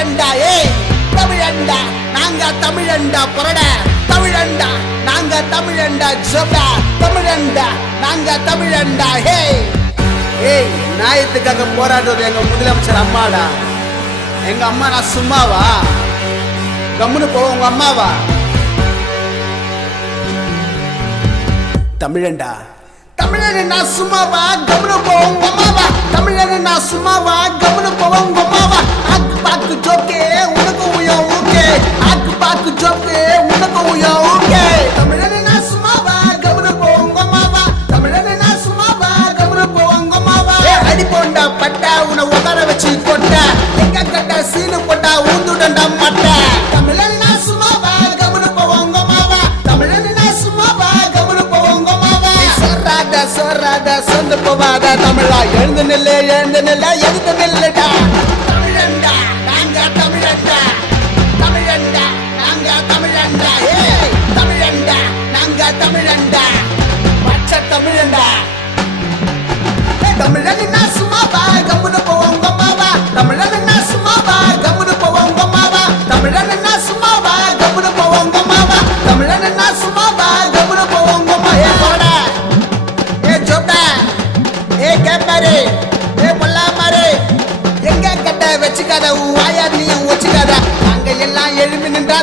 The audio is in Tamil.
தமிழண்டா ஏய் தமிழண்டா நாங்க தமிழண்டா புரட தமிழண்டா நாங்க தமிழண்டா ஜோடா தமிழண்டா நாங்க தமிழண்டா ஹே ஏய் நியாயத்துக்காக போராடுறது எங்க முதலமைச்சர் அம்மாடா. எங்க அம்மா நான் சும்மாவா? கம்முன்னு போவோம் உங்க அம்மாவா? தமிழண்டா தமிழன் நான் சும்மாவா? கம்முன்னு போவோம் உங்க அம்மாவா? தமிழன் நான் சும்மாவா? கம்முன்னு போவோம் உங்க அம்மாவா? ஆக்கு பாக்கு ஜோக்கே உனக்கு உயோ ஓகே, ஆக்கு பாக்கு ஜோக்கே உனக்கு உயோ ஓகே. தமிழன் நான் சும்மாவா? கம்முன்னு போவோம் உங்க அம்மாவா? தமிழன் நான் சும்மாவா? கம்முன்னு போவோம் உங்க அம்மாவா? அடி போண்டா பட்டா உன உதற வச்சு கொட்டா எங்க கட்ட சீனு போட்டா ஊந்துடண்டா மட்டா. தமிழன் நான் சும்மாவா? கம்முன்னு போவோம் உங்க அம்மாவா? தமிழன் நான் சும்மாவா? கம்முன்னு போவோம் உங்க அம்மாவா? சொல்லாத சொந்து போவாத தமிழா எழுந்து நில்லு எழுந்து நில்லுடா. தமிழண்டா நாங்க தமிழண்டா தமிழண்டா நாங்க தமிழண்டா ஏய் தமிழண்டா நாங்க தமிழண்டா பச்சை தமிழண்டா. தமிழன் நான் சும்மாவா? கம்முன்னு போவோம் உங்க அம்மாவா? தமிழன் நான் சும்மாவா? கம்முன்னு போவோம் உங்க அம்மாவா? தமிழன் நான் சும்மாவா? கம்முன்னு போவோம் உங்க அம்மாவா? தமிழன் நான் சும்மாவா? கம்முன்னு போவோம் உங்க அம்மா. ஏ போடா ஏ ஜோடா ஏ கேப்பாரு ஏ பொல்லாமாரு எங்க கட்ட வச்சுக்காத வாயா நீ வச்சுக்காத. நாங்க எல்லாம் எழுப்பி நின்றா